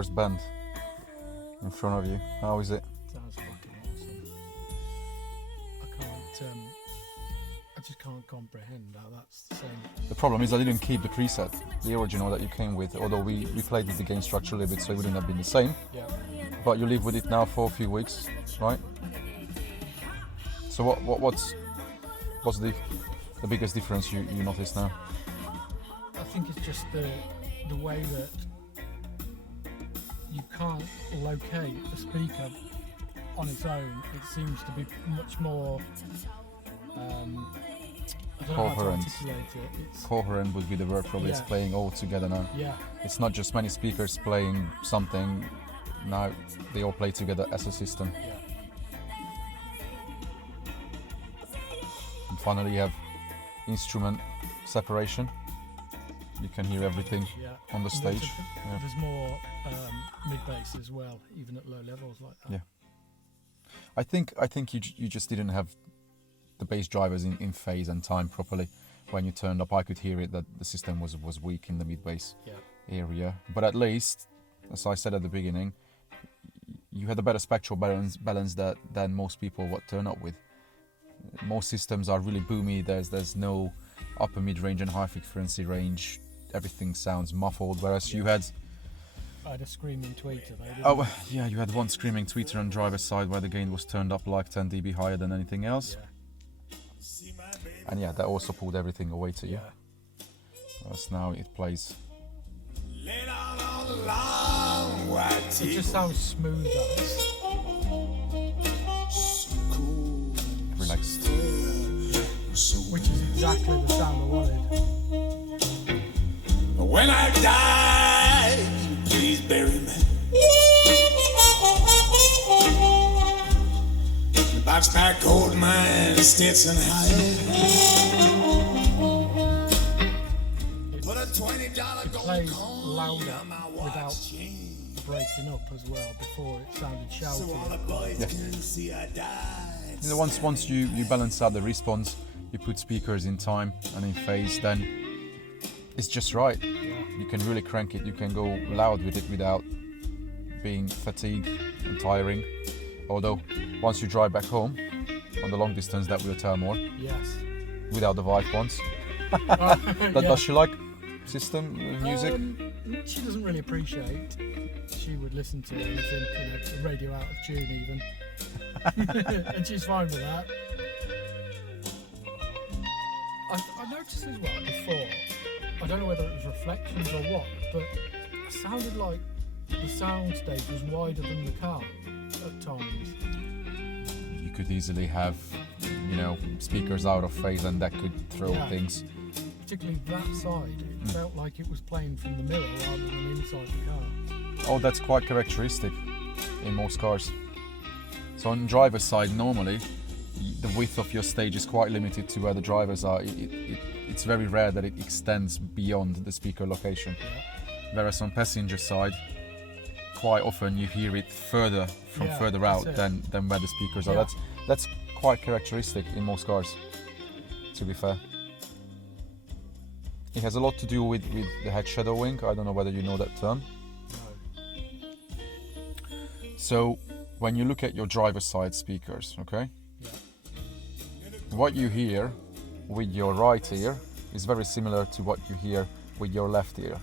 cars bend in front of you. How is it? Sounds fucking awesome. I just can't comprehend how that's the same. The problem is I didn't keep the preset, the original that you came with, although we played with the game structurally a bit, so it wouldn't have been the same. Yeah. But you live with it now for a few weeks, right? So what's the biggest difference you notice now? I think it's just the way that you can't locate the speaker on its own. It seems to be much more I don't know how to Coherent. articulate it. It's, Coherent would be the word, probably. It's Yeah. playing all together now. yeah, It's not just many speakers playing something, now they all play together as a system. yeah. And finally you have instrument separation. You can hear everything Yeah. on the stage. Yeah. There's more mid bass as well, even at low levels like that. Yeah. I think you just didn't have the bass drivers in phase and time properly. When you turned up, I could hear it that the system was weak in the mid bass Yeah. area. But at least, as I said at the beginning, you had a better spectral balance than most people would turn up with. Most systems are really boomy. There's no upper mid range and high frequency range. Everything sounds muffled. Whereas you had I had a screaming tweeter though, didn't Oh, I? yeah, you had one screaming tweeter on driver's side where the gain was turned up like 10 dB higher than anything else. Yeah. And yeah, that also pulled everything away to you. Yeah. Whereas now it plays. It just sounds smoother. Relaxed. Which is exactly the sound I wanted. When I die, please bury me. Boxback gold mine, Stetson high. Put a $20 It gold plays coin louder on my watch without chain. breaking up as well. Before it sounded So all the shouty. boys Yeah. can see I died. You know, once you balance out the response, you put speakers in time and in phase, then it's just right. Yeah. You can really crank it. You can go loud with it without being fatigued and tiring. Although, once you drive back home on the long distance, that will tell more. Yes. Without the wife ones. Yeah. Does she like system music? She doesn't really appreciate. She would listen to anything, the radio out of tune even. And she's fine with that. I noticed as well before, I don't know whether it was reflections or what, but it sounded like the sound stage was wider than the car at times. You could easily have, speakers out of phase, and that could throw Yeah. things. Particularly that side, it felt like it was playing from the mirror rather than inside the car. Oh, that's quite characteristic in most cars. So on driver's side, normally, the width of your stage is quite limited to where the drivers are. It's very rare that it extends beyond the speaker location. Yeah. Whereas on passenger side, quite often you hear it further Yeah, out that's than where the speakers are. Yeah. That's quite characteristic in most cars, to be fair. It has a lot to do with the head shadowing. I don't know whether you know that term. No. So when you look at your driver's side speakers, okay, Yeah. what you hear with your right ear is very similar to what you hear with your left ear,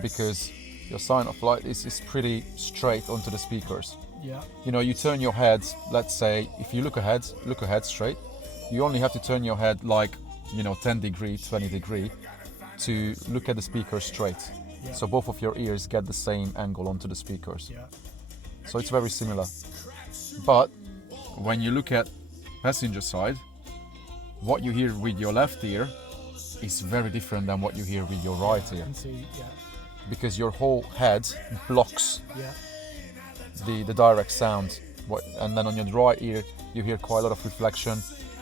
because your sign of light is pretty straight onto the speakers. Yeah. You turn your head, let's say, if you look ahead straight, you only have to turn your head like, 10 degree, 20 degree to look at the speakers straight. Yeah. So both of your ears get the same angle onto the speakers. Yeah. So it's very similar. But when you look at passenger side, what you hear with your left ear is very different than what you hear with your right I ear, can see. Yeah. because your whole head blocks Yeah. the direct sound. And then on your right ear, you hear quite a lot of reflection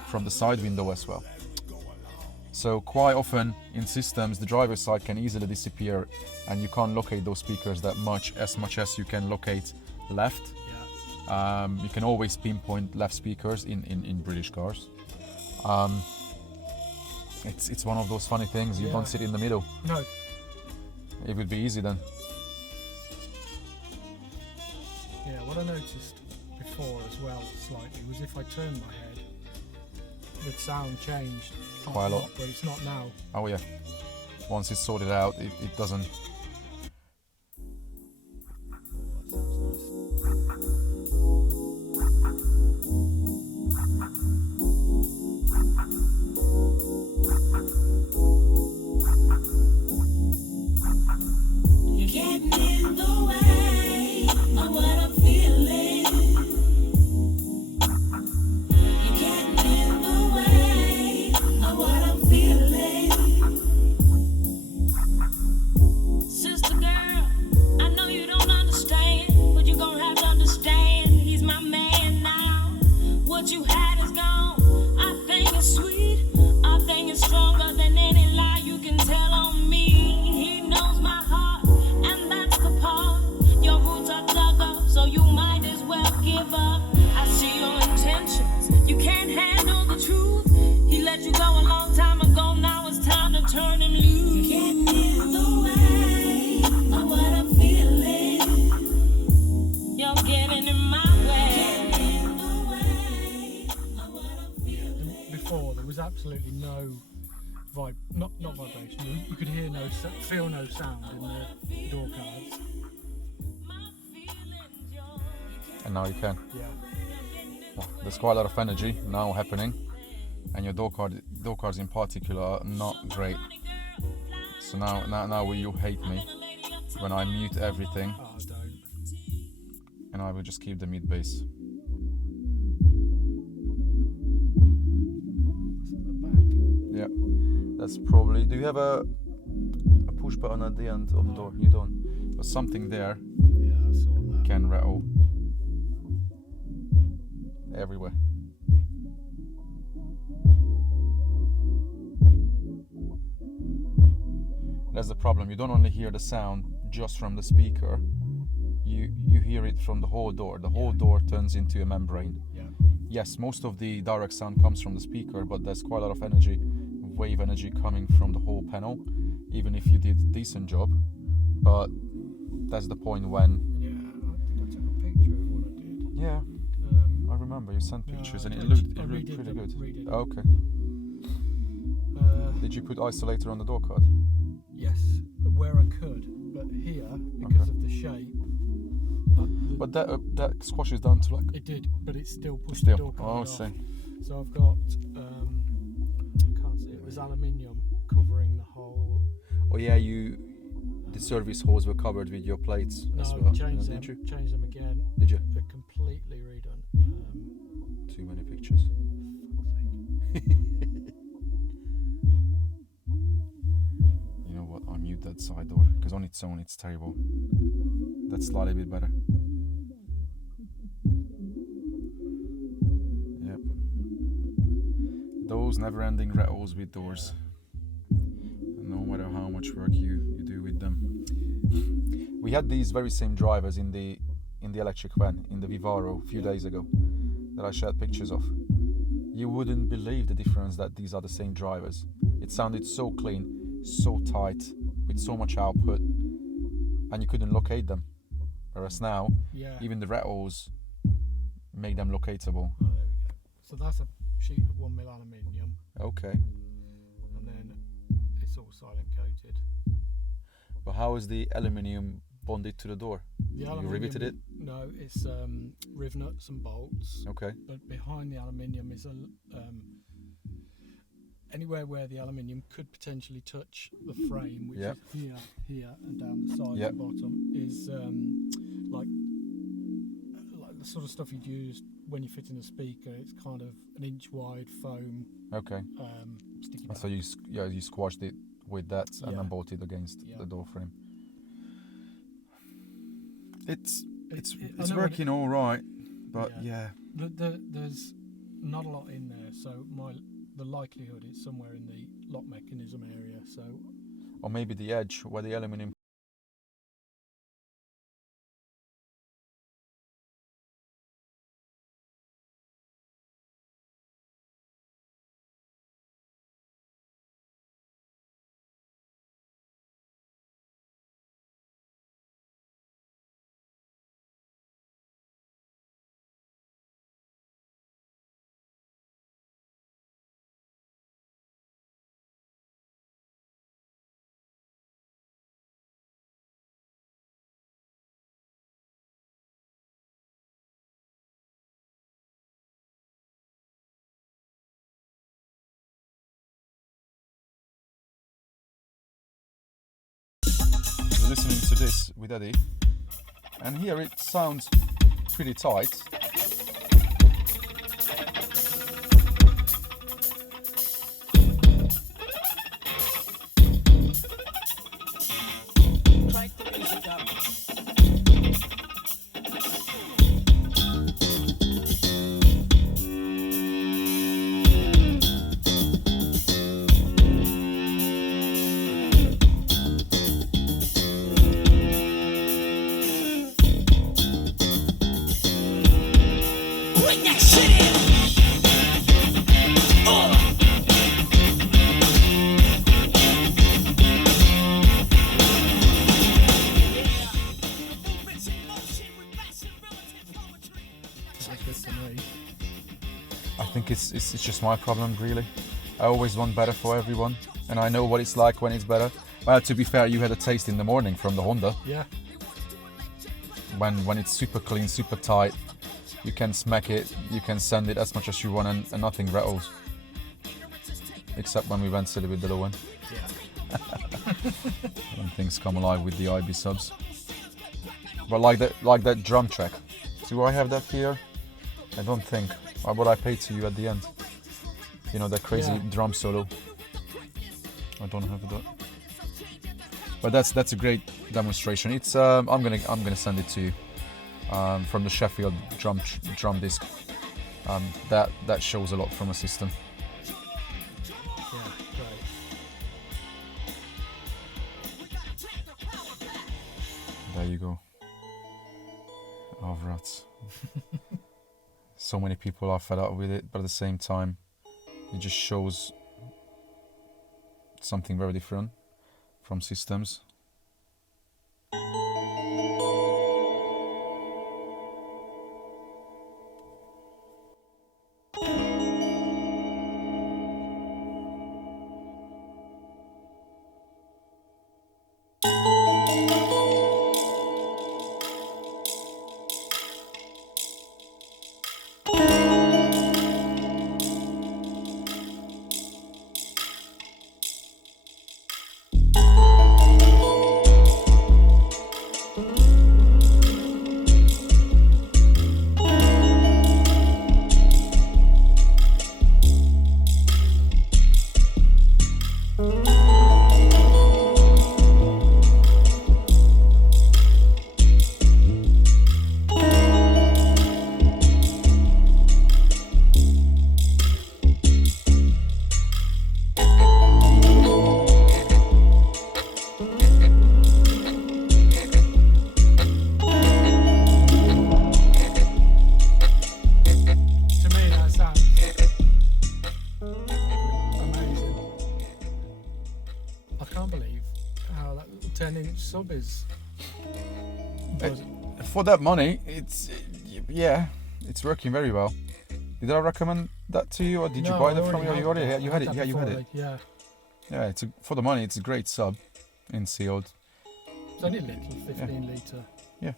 from the side window as well. So quite often in systems, the driver's side can easily disappear, and you can't locate those speakers that much as you can locate left. Yeah. You can always pinpoint left speakers in British cars. It's one of those funny things. You Yeah. don't sit in the middle. No. It would be easy then. what I noticed before as well slightly was if I turned my head, the sound changed Quite a lot. but it's not now. Oh yeah. Once it's sorted out, it doesn't. You're getting in the way of what I'm feeling. You're getting in the way of what I'm feeling. Sister girl, I know you don't understand, but you're gonna have to understand. He's my man now. What you had is gone. I think it's sweet. I think it's stronger than any lie you can tell on me. He knows my heart, and that's the part. Your roots are dug up, so you might as well give up. I see your intentions. You can't handle the truth. He let you go a long time ago. Now it's time to turn him loose. You're getting in the way of what I'm feeling. You're getting in my way. Getting in the way of what I'm feeling. And before there was absolutely no not vibration. You could hear feel no sound in the door cards. And now you can. Yeah. Well, there's quite a lot of energy now happening, and your door cards in particular are not great. So now will you hate me when I mute everything, Oh, don't. and I will just keep the mute bass. At the back. Yeah, that's probably. Do you have a push button at the end of the door? You don't. But something there Yeah, I saw that. can rattle everywhere. That's the problem. You don't only hear the sound just from the speaker. You hear it from the whole door. The whole door turns into a membrane. Yeah. Yes, most of the direct sound comes from the speaker, but there's quite a lot of energy, wave energy coming from the whole panel, even if you did a decent job. But that's the point when... Yeah, I took a picture of what I did. Yeah, I remember you sent pictures and it I looked redid pretty them, good. redid Oh, okay. Did you put isolator on the door card? Yes, where I could, but here, because of the shape, But that squashes down to like... it did, but it still pushed Still. the door card Oh, I off. see. So I've got, can't see it was aluminium covering the whole. Oh yeah, the service holes were covered with your plates No, as well. changed Did them. you? Changed them again. Did you? They're completely redone. Too many pictures. You know what? I'll mute that side door because on its own it's terrible. That's slightly bit better. Yep. Those never-ending rattles with doors. No matter how much work you do with them. We had these very same drivers in the electric van in the Vivaro a few days ago that I shared pictures of. You wouldn't believe the difference that these are the same drivers. It sounded so clean, so tight, with so much output, and you couldn't locate them. Whereas now, Yeah. even the rattles make them locatable. Oh, there we go. So that's a sheet of 1mm aluminium, Okay. and then it's all silent coated. But how is the aluminium bonded to the door? The You riveted it? No, it's riv nuts and bolts. Okay. But behind the aluminium is anywhere where the aluminium could potentially touch the frame, which Yep. is here, and down the side Yep. and bottom, is like the sort of stuff you'd use when you fit in a speaker. It's kind of an inch wide foam Okay. sticky And so back. you squashed it with that and Yeah. then bolted against Yeah. the door frame. It's I know what working all right, but Yeah. yeah. There's not a lot in there, so the likelihood is somewhere in the lock mechanism area. So Or maybe the edge where the aluminium listening to this with Eddie, and here it sounds pretty tight. Crank the music up. Bring that shit in. That's good to me. I think it's just my problem, really. I always want better for everyone, and I know what it's like when it's better. Well, to be fair, you had a taste in the morning from the Honda. Yeah. When it's super clean, super tight, you can smack it, you can send it as much as you want, and nothing rattles. Except when we went silly with the low one. Yeah. When things come alive with the IB subs. But like that drum track. Do I have that here? I don't think. What I paid to you at the end. You know, that crazy drum solo. I don't have that. But that's a great demonstration. It's I'm gonna send it to you from the Sheffield drum disc. That shows a lot from a system. Yeah, great. There you go. Oh, rats. So many people are fed up with it, but at the same time, it just shows something very different from systems. Sub is. For that money, it's working very well. Did I recommend that to you, or did you buy that from me? You already you had it. Yeah, you had it. Yeah. Yeah, for the money, it's a great sub, in sealed. It's only little, 15 litre. Yeah,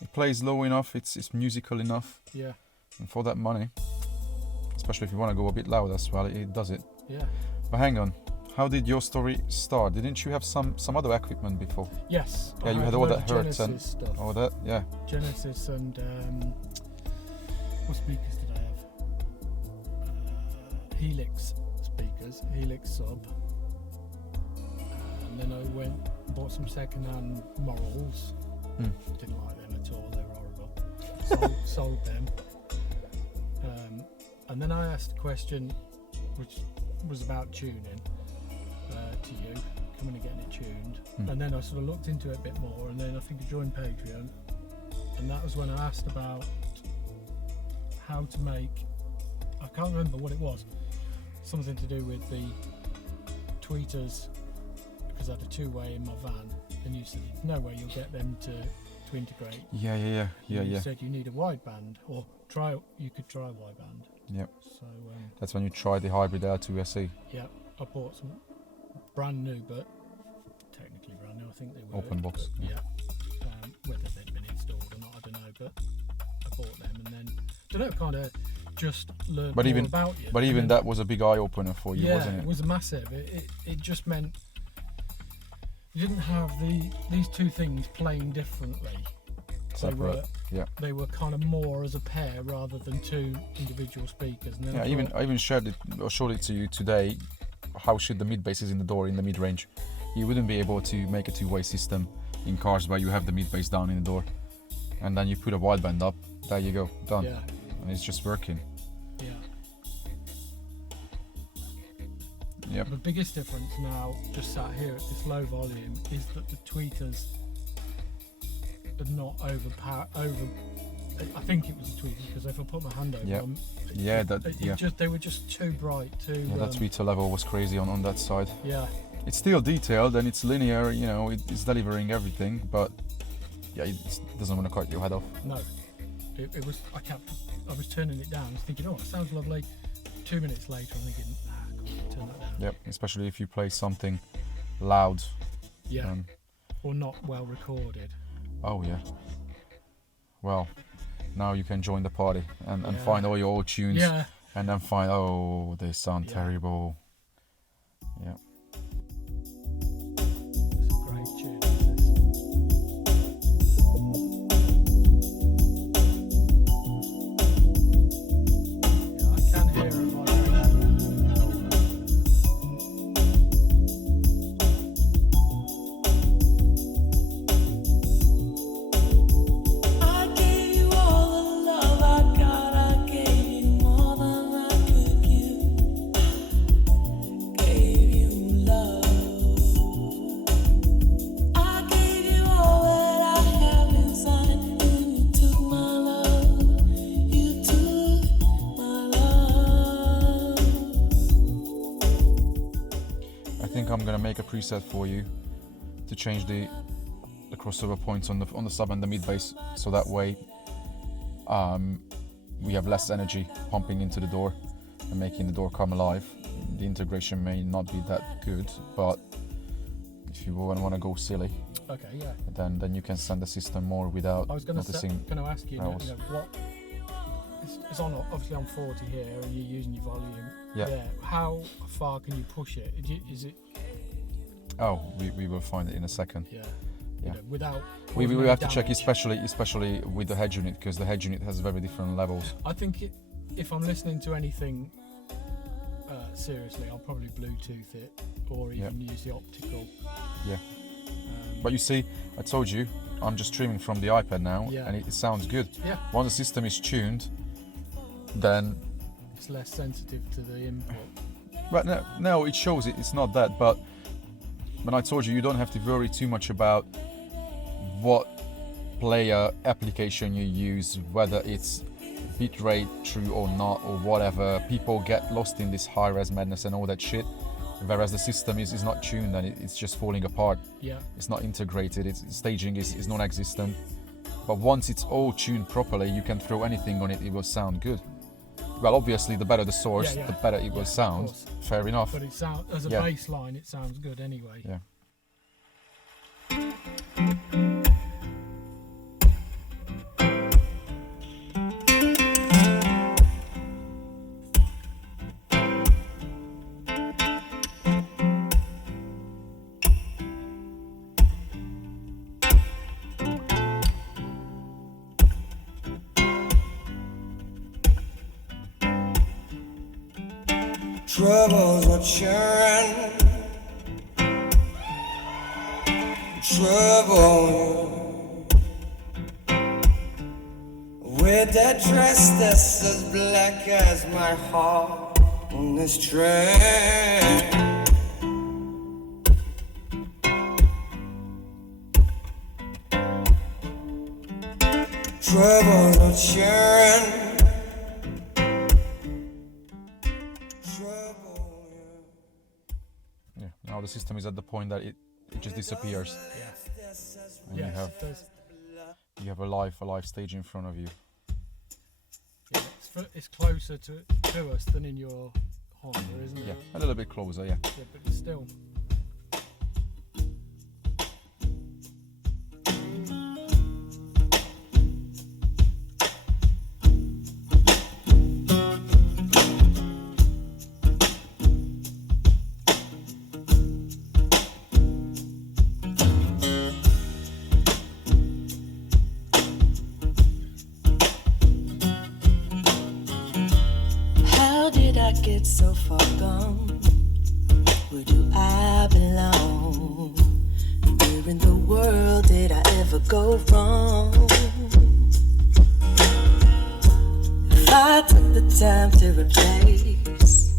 it plays low enough. It's musical enough. Yeah. And for that money, especially if you want to go a bit loud as well, it does it. Yeah. But hang on. How did your story start? Didn't you have some other equipment before? Yes. Yeah, you had all that Hertz Genesis and stuff. all that. Yeah. Genesis and what speakers did I have? Helix speakers, Helix sub. And then I bought some second-hand Morals. Didn't like them at all. They were horrible. Sold them. And then I asked a question, which was about tuning. To you, coming and getting it tuned, and then I sort of looked into it a bit more, and then I think I joined Patreon, and that was when I asked about how to make, I can't remember what it was, something to do with the tweeters, because I had a two-way in my van, and you said there's no way you'll get them to integrate. Yeah. You said you need a wideband, or you could try wideband. Yep. So that's when you tried the hybrid R2 SE. Yeah, I bought some brand new, but technically brand new. I think they were open box. Yeah. Whether they'd been installed or not, I don't know. But I bought them, and then kind of just learned more about you. But even that was a big eye opener for you, wasn't it? Yeah, it was massive. It just meant you didn't have these two things playing differently. Separate. Yeah. They were kind of more as a pair rather than two individual speakers. And then Yeah. I even showed it to you today. How should the mid bass is in the door in the mid range? You wouldn't be able to make a two-way system in cars where you have the mid bass down in the door, and then you put a wideband up. There you go, done. Yeah. And it's just working. Yeah. Yep. The biggest difference now, just sat here at this low volume, is that the tweeters are not over. I think it was the tweeters, because if I put my hand over Yep. them, Yeah, they were just too bright. Yeah, that tweeter level was crazy on that side. Yeah. It's still detailed and it's linear, you know, it's delivering everything, but yeah, it doesn't want to cut your head off. No. It was. I was turning it down, thinking, oh, it sounds lovely. 2 minutes later, I'm thinking, turn that down. Yep, especially if you play something loud. Yeah. Or not well recorded. Oh yeah. Well, now you can join the party and find all your old tunes. Yeah. And then find, oh, they sound terrible. Yeah. It's a great tune. Yeah, I can hear it like I gave you all the love I got. I gave you more than I could give. Gave you love. I gave you all that I have inside. And you took my love. You took my love. I think I'm gonna make a preset for you to change the crossover points on the sub and the mid bass, so that way we have less energy pumping into the door and making the door come alive. The integration may not be that good, but if you want to go silly, okay, yeah. then you can send the system more without I was going noticing. to ask you, rattles. what it's on, obviously on 40 here, and you're using your volume. Yeah. How far can you push it? Is it? Oh, we will find it in a second. Yeah. Yeah. Without. We causing have any to check, damage. especially with the head unit, because the head unit has very different levels. I think if I'm listening to anything seriously, I'll probably Bluetooth it or even use the optical. Yeah. But you see, I told you, I'm just streaming from the iPad now, Yeah. and it sounds good. Yeah. Once the system is tuned, then. It's less sensitive to the input. But no, it shows it. It's not that. But when I told you, you don't have to worry too much about what player application you use, whether it's bitrate true or not, or whatever. People get lost in this high-res madness and all that shit. Whereas the system is not tuned and it's just falling apart. Yeah. It's not integrated. Its staging is non-existent. But once it's all tuned properly, you can throw anything on it. It will sound good. Well, obviously, the better the source, the better it will sound. Of course. Fair enough. But it sound as a bass line, it sounds good anyway. Yeah. Troubles are churning, trouble with that dress that's as black as my heart on this train. Troubles are churning. Yeah. Now the system is at the point that it just disappears. Yeah. And Yes, you have a live stage in front of you. yeah, it's closer to us than in your Honda, isn't it? Yeah, a little bit closer, yeah. Yeah, but it's still. did I get so far gone? Where do I belong? Where in the world did I ever go wrong? If I took the time to replace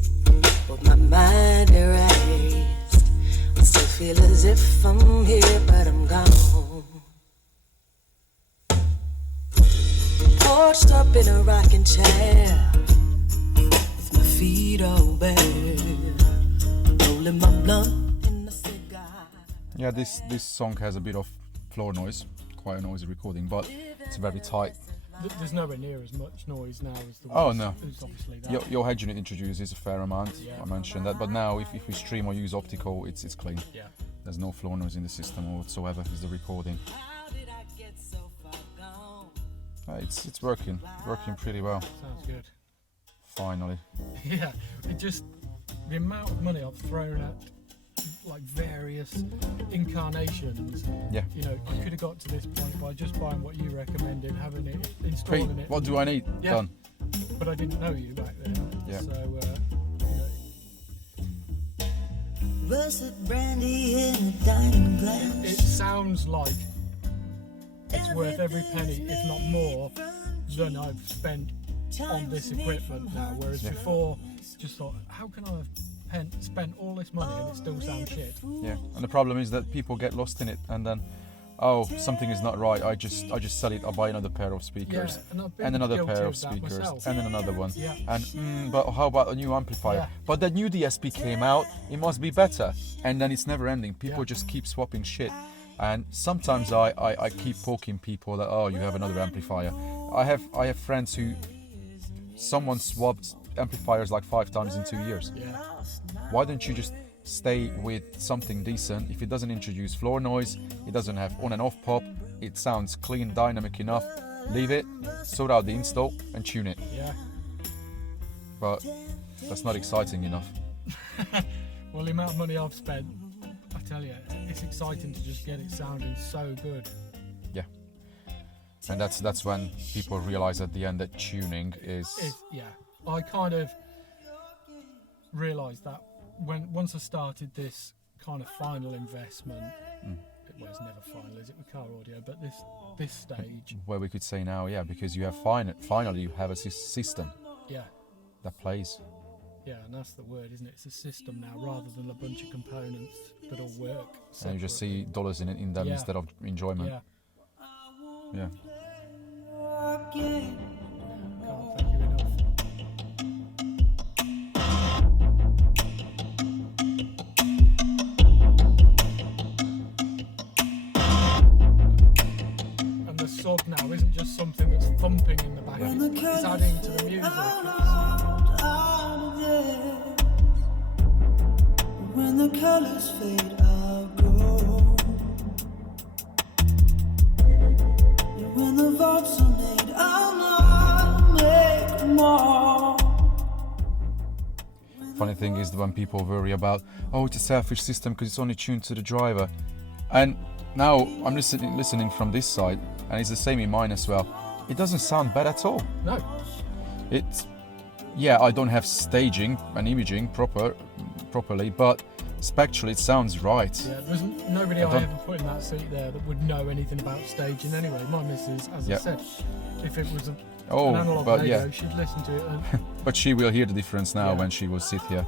what my mind erased, I still feel as if I'm here but I'm gone. Perched up in a rocking chair with my feet all bare, rolling my blunt in a cigar. Yeah, this song has a bit of floor noise, quite a noisy recording, but it's very tight. There's nowhere near as much noise now as the Oh no, It's obviously that. your head unit introduces a fair amount, Yeah. I mentioned that, but now if we stream or use optical, it's clean. Yeah. There's no floor noise in the system whatsoever, it's the recording. It's working pretty well, Sounds good. finally. Yeah, it just the amount of money I've thrown at like various incarnations. Yeah. You know, I could have got to this point by just buying what you recommended, having it, Pete, installing it. what do I need? Yeah. Done. But I didn't know you back then. Yeah. So, Russet brandy in a diamond glass. it sounds like it's worth every penny, if not more, than I've spent on this equipment now. Whereas Yeah. before, just thought, how can I have spent all this money and it still sounds shit? Yeah, and the problem is that people get lost in it, and then, oh, something is not right. I just sell it. I'll buy another pair of speakers, Yeah, and I've been and another guilty pair of of that speakers, myself. and then another one. Yeah. And but how about a new amplifier? Yeah. But that new DSP came out. It must be better, and then it's never ending. People Yeah. just keep swapping shit, and sometimes I keep poking people that, oh, you have another amplifier. I have friends who someone swapped amplifiers like 5 times in 2 years. Yeah. Why don't you just stay with something decent? If it doesn't introduce floor noise, it doesn't have on and off pop, it sounds clean, dynamic enough, leave it, sort out the install and tune it. Yeah. But that's not exciting enough. Well, the amount of money I've spent, I tell you, it's exciting to just get it sounding so good. Yeah. And that's when people realize at the end that tuning is Yeah. I kind of realised that once I started this kind of final investment, well, it's never final, is it, with car audio? But this stage, where we could say now, yeah, because you have finally you have a system yeah, that plays. yeah, and that's the word, isn't it? It's a system now rather than a bunch of components that all work. And you just separately. see dollars in them Yeah. instead of enjoyment. Yeah, Yeah. can't thank you enough. And the sub now isn't just something that's thumping in the back, it's adding to the music. When the colors fade, I'll go. And when the votes are made, I'll not make more. Funny thing is that when people worry about, oh, it's a selfish system because it's only tuned to the driver, and now I'm listening from this side, and it's the same in mine as well. It doesn't sound bad at all. No, It's, yeah, I don't have staging and imaging properly, but spectrally it sounds right. yeah, there's nobody I I don't- ever put in that seat there that would know anything about staging anyway. My missus, as I Yeah. said, if it was an Oh, analog but radio, yeah, she'd listen to it and but she will hear the difference now Yeah. when she will sit here.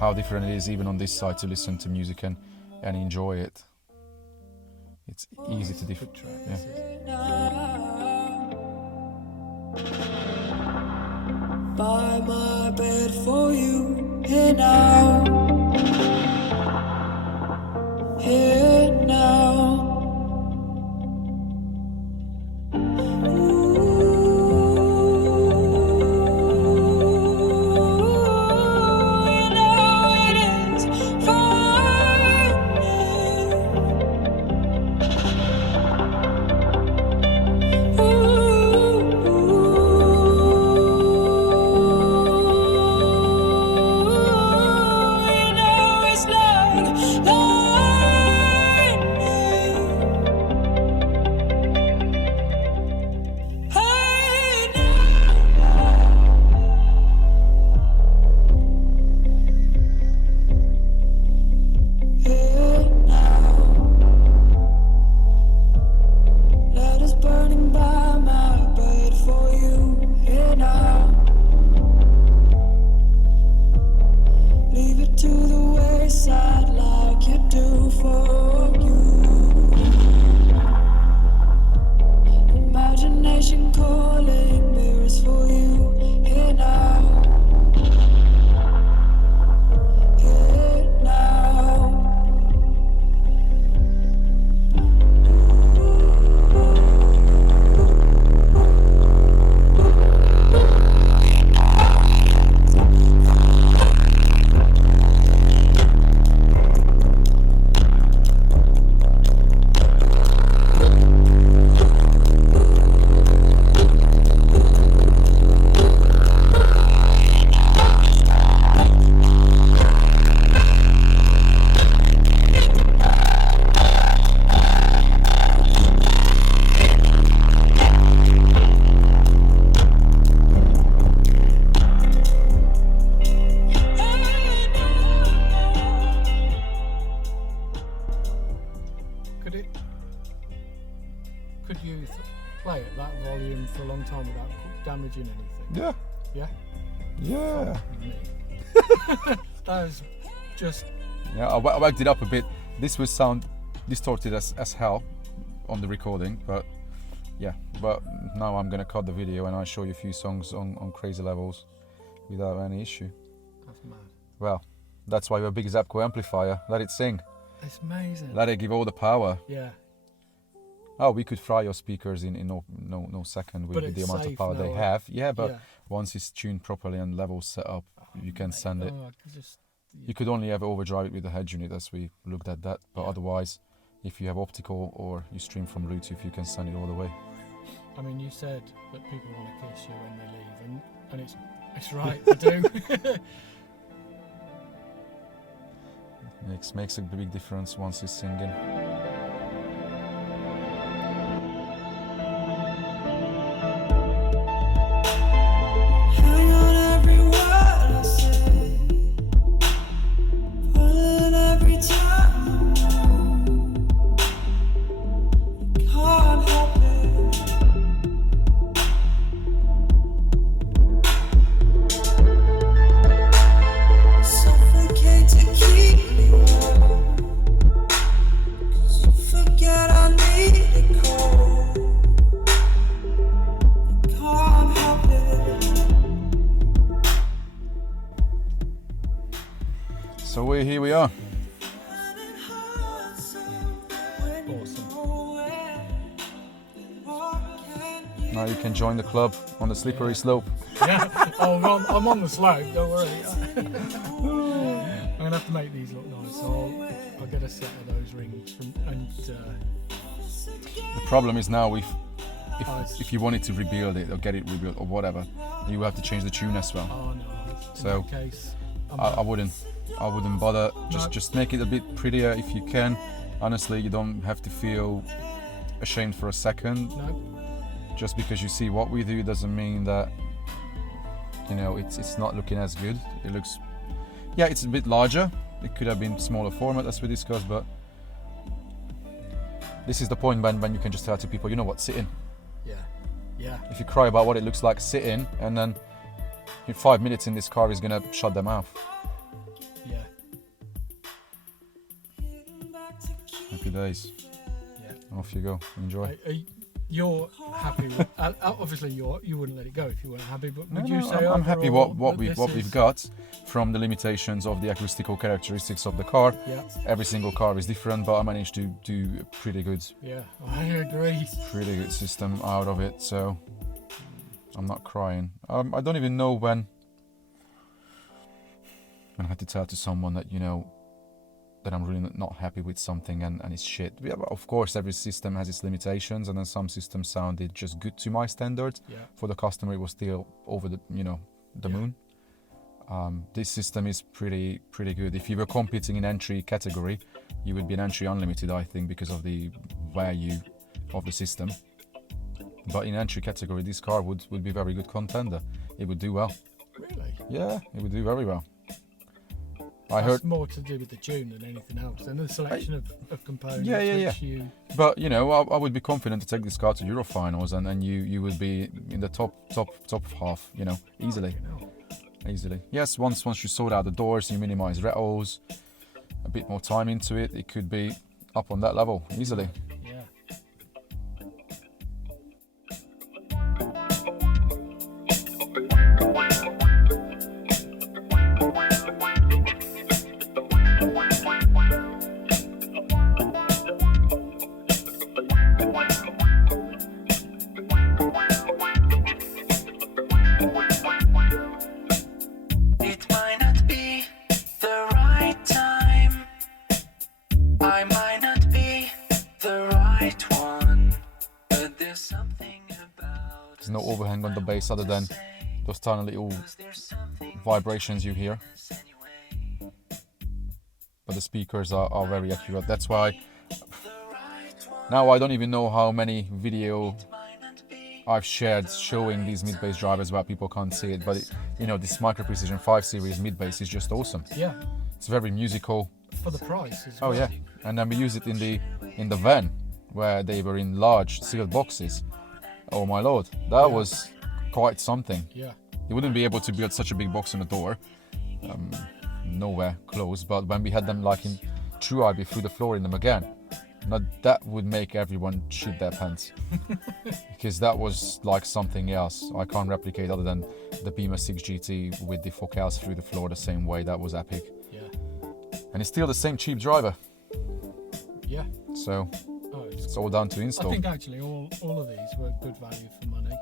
How different it is even on this side to listen to music and enjoy it. It's easy to good track. Yeah. This is. By my bed for you, here now. Here now. Ooh, you know it is fine. Ooh, you know it's like for a long time without damaging anything. Yeah. Yeah. Yeah. Me. That was just. Yeah, I whacked it up a bit. This will sound distorted as hell on the recording, but yeah. But now I'm gonna cut the video and I'll show you a few songs on crazy levels without any issue. That's mad. Well, that's why you're a big Zapco amplifier. Let it sing. It's amazing. Let it give all the power. Yeah. Oh, we could fry your speakers in no second But with it's the amount of safe power they now. have. Yeah, but Yeah. once it's tuned properly and levels set up, you can send it. Oh, I could just. You could only ever overdrive it with the head unit, as we looked at that. But Yeah. otherwise, if you have optical or you stream from Bluetooth, you can send it all the way. I mean, you said that people want to kiss you when they leave, and it's right. I do. Makes a big difference once he's singing. Hang on every word I say, pulling every time. Can't help it. Suffocate to keep me warm. 'Cause you forget I need it cold. Can't help it. So here we are. Awesome. Now you can join the club on the slippery slope. Yeah. Oh, I'm on the slope. Don't worry. I'm gonna have to make these look nice. So I'll get a set of those rings The problem is now Oh, if you wanted to rebuild it or get it rebuilt or whatever, you will have to change the tune as well. oh no. In So, that case, I wouldn't bother. No. Just make it a bit prettier if you can. Honestly, you don't have to feel ashamed for a second. no. Just because you see what we do doesn't mean that it's not looking as good. It looks, yeah, it's a bit larger. It could have been smaller format as we discussed, but this is the point when you can just tell to people, you know what, sit in. Yeah. Yeah. If you cry about what it looks like, sit in, and then in 5 minutes in this car is gonna shut them mouth. Yeah. Happy days. Yeah. Off you go. Enjoy. You're happy with? Obviously, you wouldn't let it go if you weren't happy. But would you say I'm happy overall what that we've this is- got from the limitations of the acoustical characteristics of the car. Yeah. Every single car is different, but I managed to do a pretty good I agree. system out of it. So I'm not crying. I don't even know when I had to tell to someone that that I'm really not happy with something and it's shit. Yeah, but of course, every system has its limitations, and then some systems sounded just good to my standards. Yeah. For the customer, it was still over the Yeah. moon. This system is pretty good. If you were competing in entry category, you would be an entry unlimited, I think, because of the value of the system. But in entry category, this car would be a very good contender. It would do well. Really? Yeah, it would do very well. I That's heard, more to do with the tune than anything else, and the selection of components. Yeah. Which you, but I would be confident to take this car to Eurofinals, and you would be in the top half, easily. Easily. Yes, once you sort out the doors, you minimize rattles, a bit more time into it, it could be up on that level easily. yeah. It might not be the right time. I might not be the right one. But there's something about There's no overhang on the bass other than those tiny little vibrations you hear. But the speakers are very accurate. That's why now I don't even know how many video I've shared showing these mid-bass drivers where people can't see it, but this Micro Precision 5 Series mid-bass is just awesome. Yeah. It's very musical. For the price as Oh well. yeah, and then we use it in the van where they were in large sealed boxes. Oh my lord, that was quite something. Yeah. You wouldn't be able to build such a big box on the door, nowhere close. But when we had them like in true IB through the floor in them again, now that would make everyone shit their pants because that was like something else. I can't replicate other than the Beamer 6 GT with the focals through the floor the same way. That was epic. Yeah. And it's still the same cheap driver. Yeah. So Oh, it's all down to I install. think actually all of these were good value for money.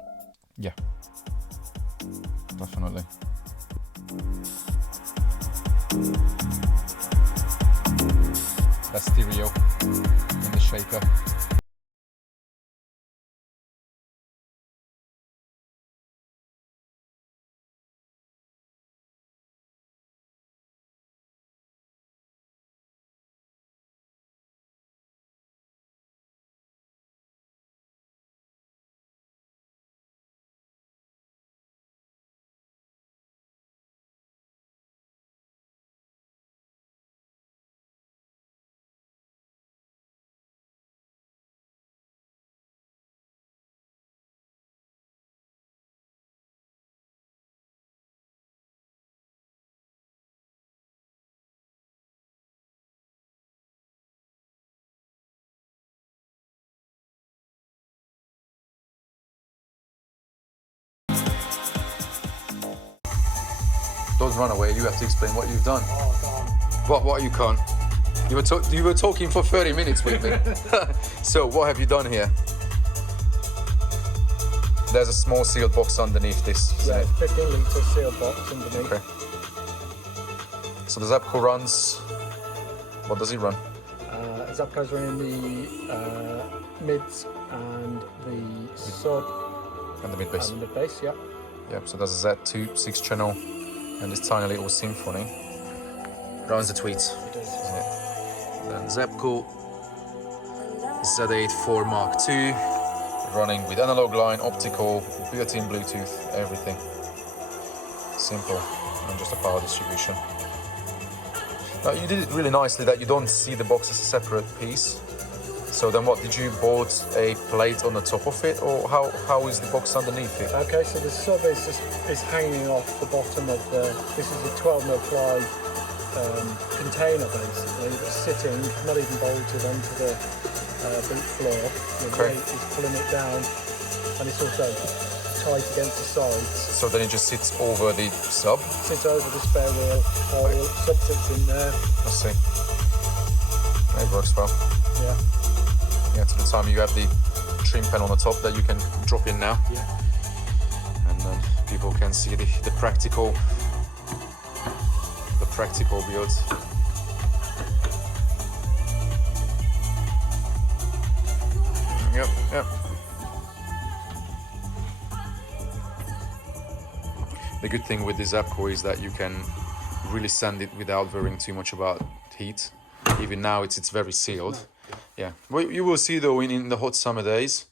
Yeah, definitely. That's stereo in the shaker. Don't run away. You have to explain what you've done. What you can't? You were talking for 30 minutes with me. So what have you done here? There's a small sealed box underneath this. Isn't Yeah, it? 15 litre sealed box underneath. Okay. So the Zapco runs. What does he run? Zapco's running the mids and the sub And the mid bass. and the bass, yeah. Yep. So there's a Z2 6 channel and this tiny little symphony. Runs the tweets. It does. Isn't it? Then Zapco Z8 4 Mark II, running with analog line, optical, built-in Bluetooth, everything. Simple, and just a power distribution. Now you did it really nicely that you don't see the box as a separate piece. So then what, did you board a plate on the top of it, or how is the box underneath it? Okay, so the sub is hanging off the bottom of the. This is a 12mm ply container basically that's sitting, not even bolted onto the boot floor. The Okay. weight is pulling it down, and it's also tight against the sides. So then it just sits over the sub. Sits over the spare wheel, or sub sits in there. Let's see. It works well. Yeah. Yeah, to the time you have the trim pen on the top that you can drop in now. Yeah. And then people can see the practical build. Yep. The good thing with the Zapco is that you can really sand it without worrying too much about heat. Even now it's very sealed. Yeah, well, you will see though in the hot summer days,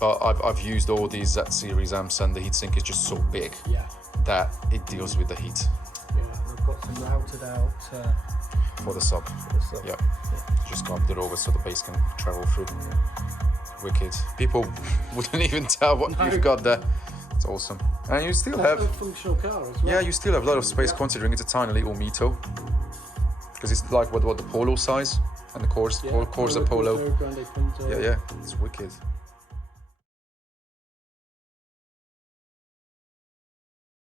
but I've used all these Z series amps and the heatsink is just so big Yeah. that it deals with the heat Yeah. We've got some routed out for the sub. for the sub. Yeah, just carved it over so the bass can travel through. Wicked. People wouldn't even tell what you've got there. It's awesome. And you still have, a functional car as well. yeah, you still have a lot of space considering it's a tiny little Mito. Because it's like what the Polo size, and the cores are Polo. Yeah, it's wicked.